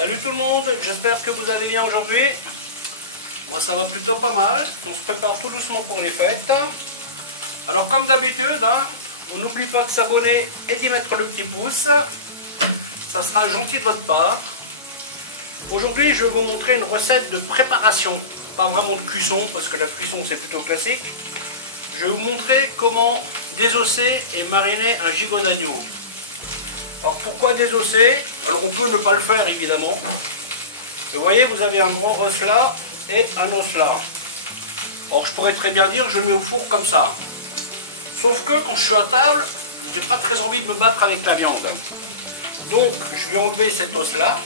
Salut tout le monde, j'espère que vous allez bien aujourd'hui. Moi ça va plutôt pas mal, on se prépare tout doucement pour les fêtes. Alors comme d'habitude, on n'oublie pas de s'abonner et d'y mettre le petit pouce. Ça sera gentil de votre part. Aujourd'hui je vais vous montrer une recette de préparation, pas vraiment de cuisson parce que la cuisson c'est plutôt classique. Je vais vous montrer comment désosser et mariner un gigot d'agneau. Alors pourquoi désosser? Alors on peut ne pas le faire évidemment. Vous voyez, vous avez un grand os là et un os là. Alors je pourrais très bien dire je le mets au four comme ça. Sauf que quand je suis à table, j'ai pas très envie de me battre avec la viande. Donc je vais enlever cet os là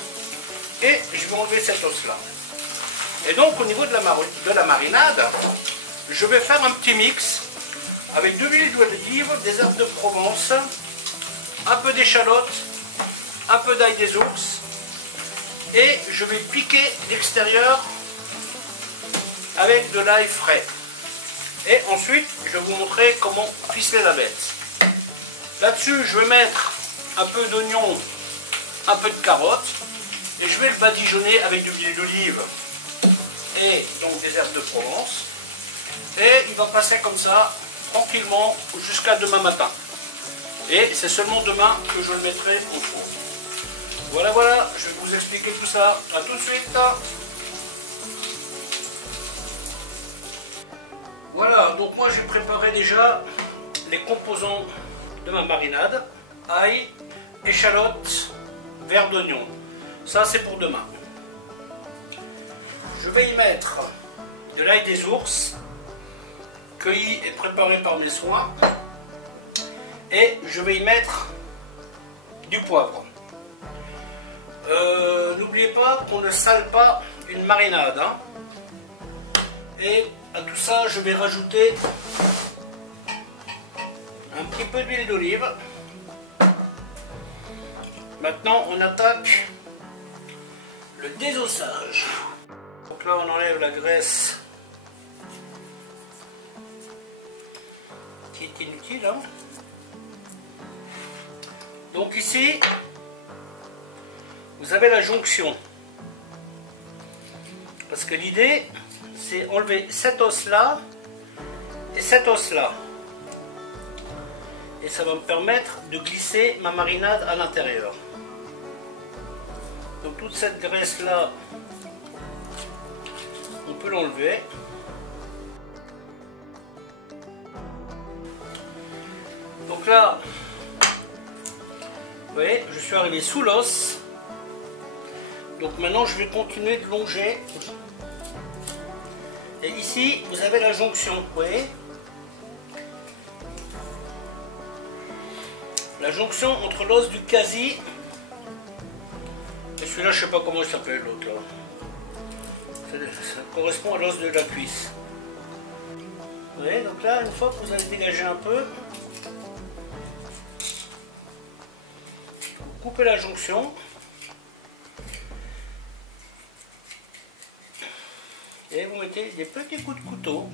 et je vais enlever cet os là. Et donc au niveau de la marinade, je vais faire un petit mix avec de l'huile d'olive, des herbes de Provence, un peu d'échalote, un peu d'ail des ours et je vais piquer l'extérieur avec de l'ail frais. Et ensuite, je vais vous montrer comment ficeler la bête. Là-dessus, je vais mettre un peu d'oignon, un peu de carotte et je vais le badigeonner avec de l'huile d'olive et donc des herbes de Provence. Et il va passer comme ça, tranquillement, jusqu'à demain matin. Et c'est seulement demain que je le mettrai au four. Voilà, je vais vous expliquer tout ça. A tout de suite. Voilà, donc moi j'ai préparé déjà les composants de ma marinade. Ail, échalote, verre d'oignon. Ça c'est pour demain. Je vais y mettre de l'ail des ours, cueilli et préparé par mes soins. Et je vais y mettre du poivre. N'oubliez pas qu'on ne sale pas une marinade. Et à tout ça, je vais rajouter un petit peu d'huile d'olive. Maintenant, on attaque le désossage. Donc là, on enlève la graisse qui est inutile. Donc ici, vous avez la jonction. Parce que l'idée, c'est enlever cet os là et cet os là. Et ça va me permettre de glisser ma marinade à l'intérieur. Donc toute cette graisse là, on peut l'enlever. Donc là, vous voyez, je suis arrivé sous l'os. Donc maintenant, je vais continuer de longer. Et ici, vous avez la jonction, vous voyez. La jonction entre l'os du quasi et celui-là, je ne sais pas comment il s'appelle, l'autre là. Ça correspond à l'os de la cuisse. Vous voyez, donc là, une fois que vous avez dégagé un peu, vous coupez la jonction. Et vous mettez des petits coups de couteau.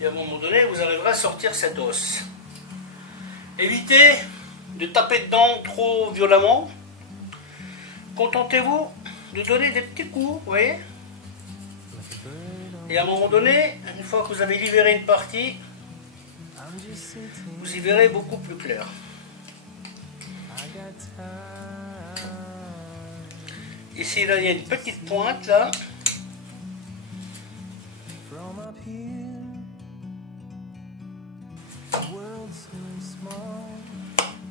Et à un moment donné, vous arriverez à sortir cet os. Évitez de taper dedans trop violemment. Contentez-vous de donner des petits coups, vous voyez. Et à un moment donné, une fois que vous avez libéré une partie, vous y verrez beaucoup plus clair. Ici, là, il y a une petite pointe, là.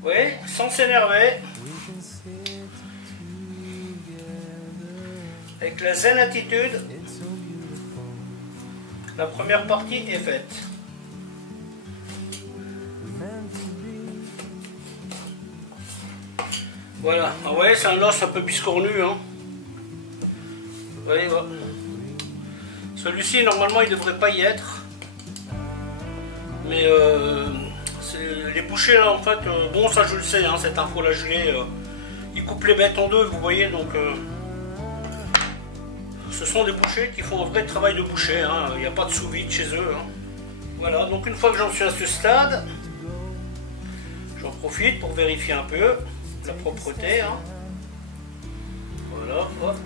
Oui, sans s'énerver. Avec la zen attitude, la première partie est faite. Voilà, ah ouais, c'est un os un peu biscornu. Vous voyez, voilà. Celui-ci, normalement, il ne devrait pas y être. Mais les bouchers, là, en fait, bon, ça je le sais, cette info-là, ils coupent les bêtes en deux, vous voyez, donc... ce sont des bouchers qui font un vrai travail de boucher, il n'y a pas de sous-vide chez eux. Voilà, donc une fois que j'en suis à ce stade, j'en profite pour vérifier un peu la propreté. Voilà, hop.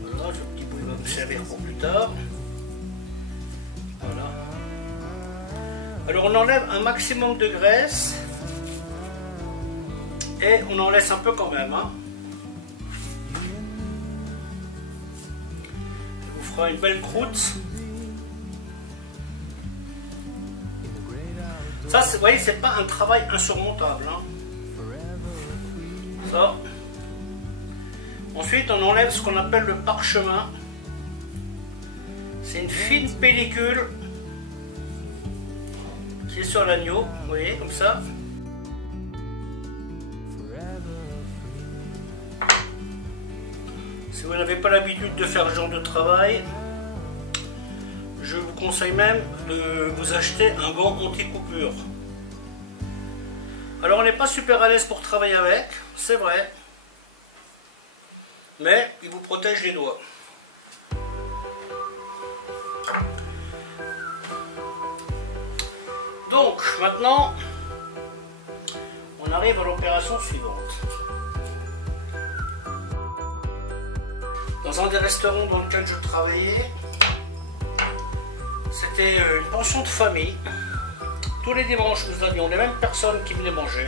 Voilà, ce petit bout il va me servir pour plus tard. Voilà. Alors on enlève un maximum de graisse et on en laisse un peu quand même. Hein. On vous fera une belle croûte. Ça, vous voyez, c'est pas un travail insurmontable. Hein. Ça. Ensuite, on enlève ce qu'on appelle le parchemin. C'est une fine pellicule qui est sur l'agneau, vous voyez, comme ça. Si vous n'avez pas l'habitude de faire ce genre de travail, je vous conseille même de vous acheter un gant anti-coupure. Alors on n'est pas super à l'aise pour travailler avec, c'est vrai, mais il vous protège les doigts. Donc maintenant, on arrive à l'opération suivante. Dans un des restaurants dans lequel je travaillais, c'était une pension de famille. Tous les dimanches, nous avions les mêmes personnes qui venaient manger.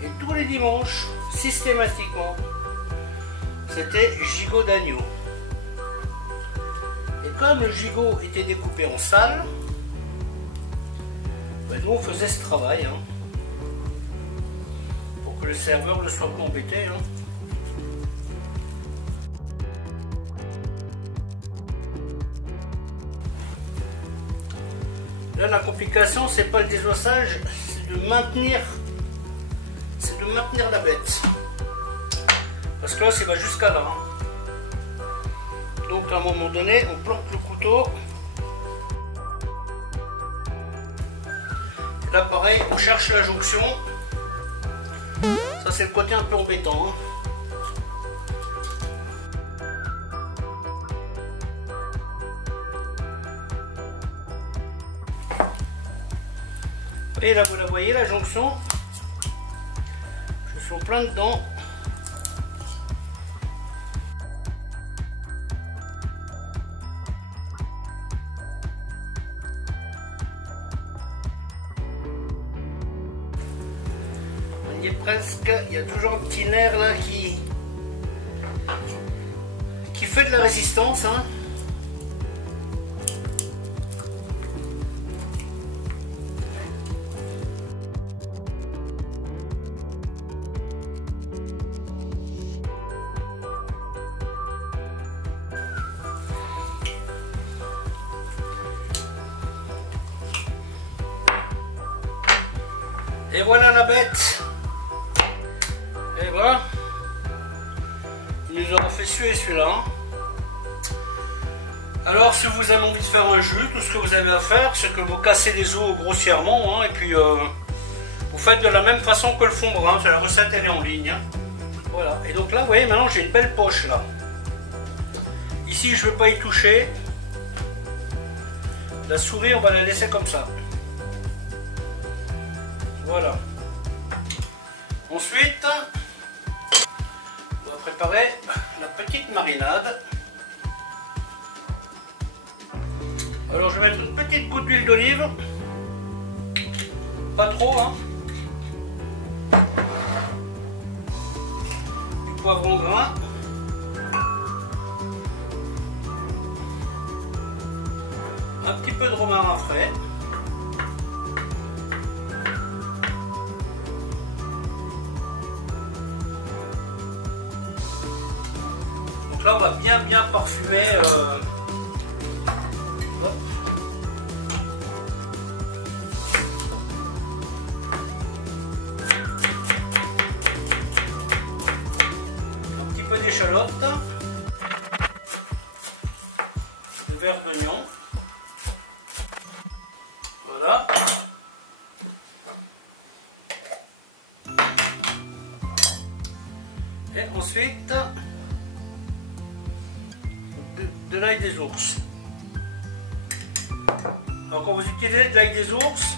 Et tous les dimanches, systématiquement, c'était gigot d'agneau. Et comme le gigot était découpé en salles, ben nous on faisait ce travail. Hein, pour que le serveur ne soit pas embêté. Hein. Là, la complication, c'est pas le désossage, c'est de maintenir la bête. Parce que là, ça va jusqu'à là. Hein. Donc, à un moment donné, on plante le couteau. Et là, pareil, on cherche la jonction. Ça, c'est le côté un peu embêtant. Hein. Et là, vous la voyez, la jonction. Je suis en plein dedans. On y est presque. Il y a toujours un petit nerf là qui fait de la résistance. Hein. Et voilà la bête. Et voilà. Il nous aura fait suer celui-là. Alors si vous avez envie de faire un jus, tout ce que vous avez à faire, c'est que vous cassez les os grossièrement. Hein, et puis vous faites de la même façon que le fond brun. La recette elle est en ligne. Hein. Voilà. Et donc là, vous voyez, maintenant j'ai une belle poche là. Ici je ne veux pas y toucher. La souris, on va la laisser comme ça. Voilà. Ensuite, on va préparer la petite marinade. Alors je vais mettre une petite goutte d'huile d'olive. Pas trop, hein. Du poivron grain. Un petit peu de romarin frais. Donc là on va bien parfumer. Un petit peu d'échalote. Un verre d'oignon. Voilà. Et ensuite de l'ail des ours. Alors quand vous utilisez de l'ail des ours,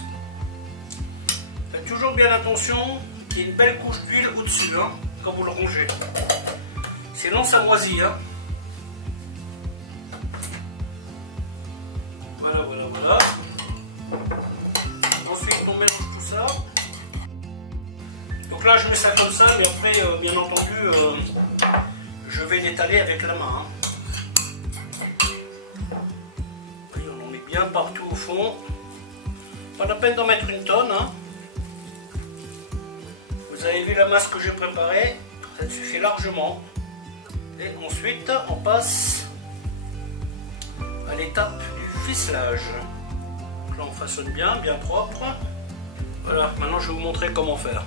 faites toujours bien attention qu'il y ait une belle couche d'huile au-dessus, hein, quand vous le rongez. Sinon ça moisit. Hein. Voilà, voilà, voilà. Ensuite on mélange tout ça. Donc là je mets ça comme ça, mais après bien entendu je vais l'étaler avec la main. Hein. Et on en met bien partout au fond. Pas la peine d'en mettre une tonne. Hein. Vous avez vu la masse que j'ai préparée, ça suffit largement. Et ensuite on passe à l'étape du ficelage. Donc là on façonne bien, bien propre. Voilà, maintenant je vais vous montrer comment faire.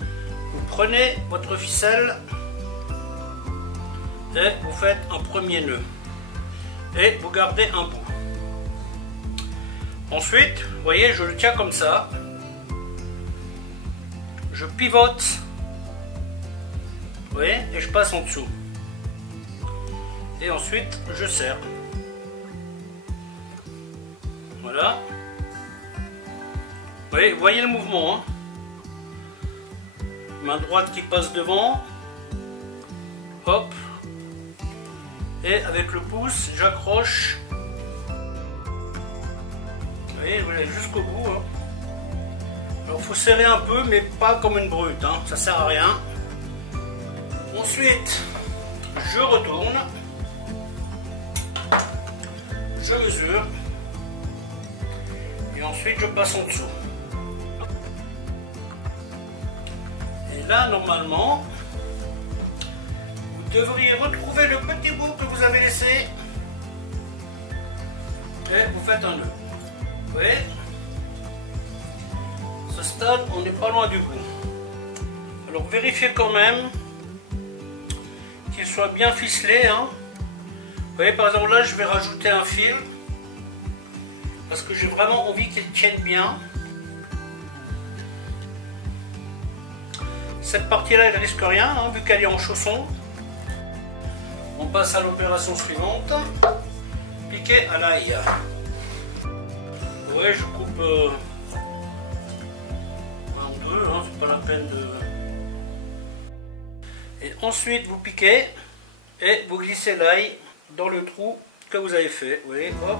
Vous prenez votre ficelle et vous faites un premier nœud. Et vous gardez un bout. Ensuite, vous voyez, je le tiens comme ça. Je pivote. Vous voyez, et je passe en dessous. Et ensuite, je serre. Voilà. Vous voyez le mouvement. Hein. Main droite qui passe devant. Hop. Et avec le pouce, j'accroche. Vous voyez, jusqu'au bout. Hein. Alors, il faut serrer un peu, mais pas comme une brute. Hein. Ça sert à rien. Ensuite, je retourne. Je mesure. Et ensuite, je passe en dessous. Et là, normalement, vous devriez retrouver le petit bout que vous avez laissé. Et vous faites un nœud. Vous voyez ? Ce stade, on n'est pas loin du bout. Alors, vérifiez quand même qu'il soit bien ficelé. Hein. Vous voyez, par exemple, là, je vais rajouter un fil. Parce que j'ai vraiment envie qu'il tienne bien. Cette partie-là, elle risque rien, hein, vu qu'elle est en chausson. On passe à l'opération suivante. Piquer à l'ail. Ouais, je coupe un ou deux, hein, c'est pas la peine de... Et ensuite, vous piquez et vous glissez l'ail dans le trou que vous avez fait. Vous voyez, hop.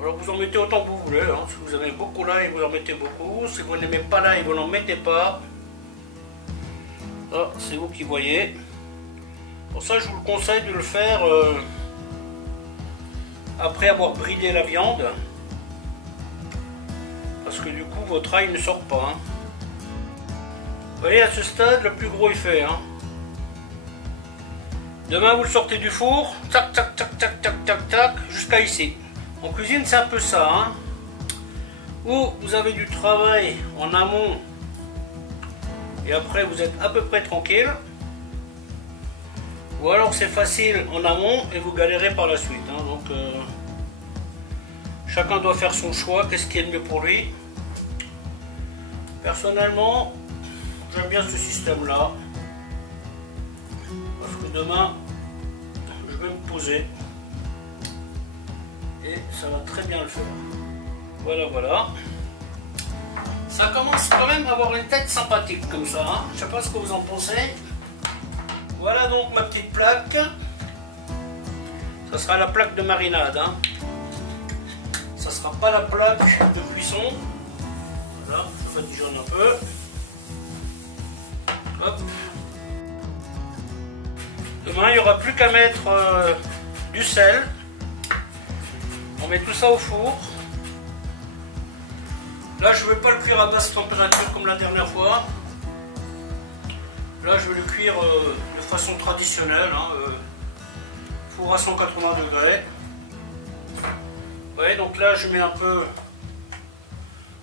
Alors vous en mettez autant que vous voulez. Hein. Si vous avez beaucoup l'ail, vous en mettez beaucoup. Si vous n'aimez pas l'ail, vous n'en mettez pas. Ah, c'est vous qui voyez. Pour ça, je vous le conseille de le faire après avoir bridé la viande. Parce que du coup, votre ail ne sort pas. Hein. Vous voyez, à ce stade, le plus gros est fait. Hein. Demain, vous le sortez du four. Tac, tac, tac, tac, tac, tac, tac, jusqu'à ici. En cuisine, c'est un peu ça. Hein. Où vous avez du travail en amont. Et après, vous êtes à peu près tranquille. Ou alors, c'est facile en amont et vous galérez par la suite. Hein. Donc, chacun doit faire son choix. Qu'est-ce qui est le mieux pour lui? Personnellement, j'aime bien ce système-là. Parce que demain, je vais me poser. Et ça va très bien le faire. Voilà, voilà. Ça commence quand même à avoir une tête sympathique comme ça. Hein. Je ne sais pas ce que vous en pensez. Voilà donc ma petite plaque. Ça sera la plaque de marinade. Hein. Ça sera pas la plaque de cuisson. Voilà, je badigeonne un peu. Hop. Demain, il n'y aura plus qu'à mettre du sel. On met tout ça au four. Là, je ne vais pas le cuire à basse température comme la dernière fois. Là, je vais le cuire de façon traditionnelle. Hein, four à 180 degrés. Vous voyez, donc là, je mets un peu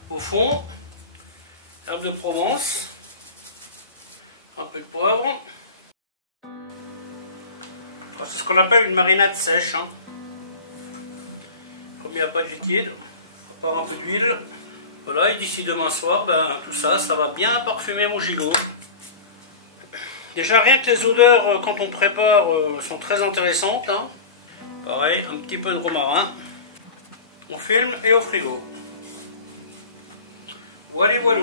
au fond. Herbe de Provence. Un peu de poivre. C'est ce qu'on appelle une marinade sèche. Hein. Comme il n'y a pas de liquide, à part un peu d'huile. Voilà, et d'ici demain soir, ben, tout ça, ça va bien parfumer mon gigot. Déjà, rien que les odeurs, quand on prépare, sont très intéressantes. Hein. Pareil, un petit peu de romarin. On filme et au frigo. Voilà, voilà.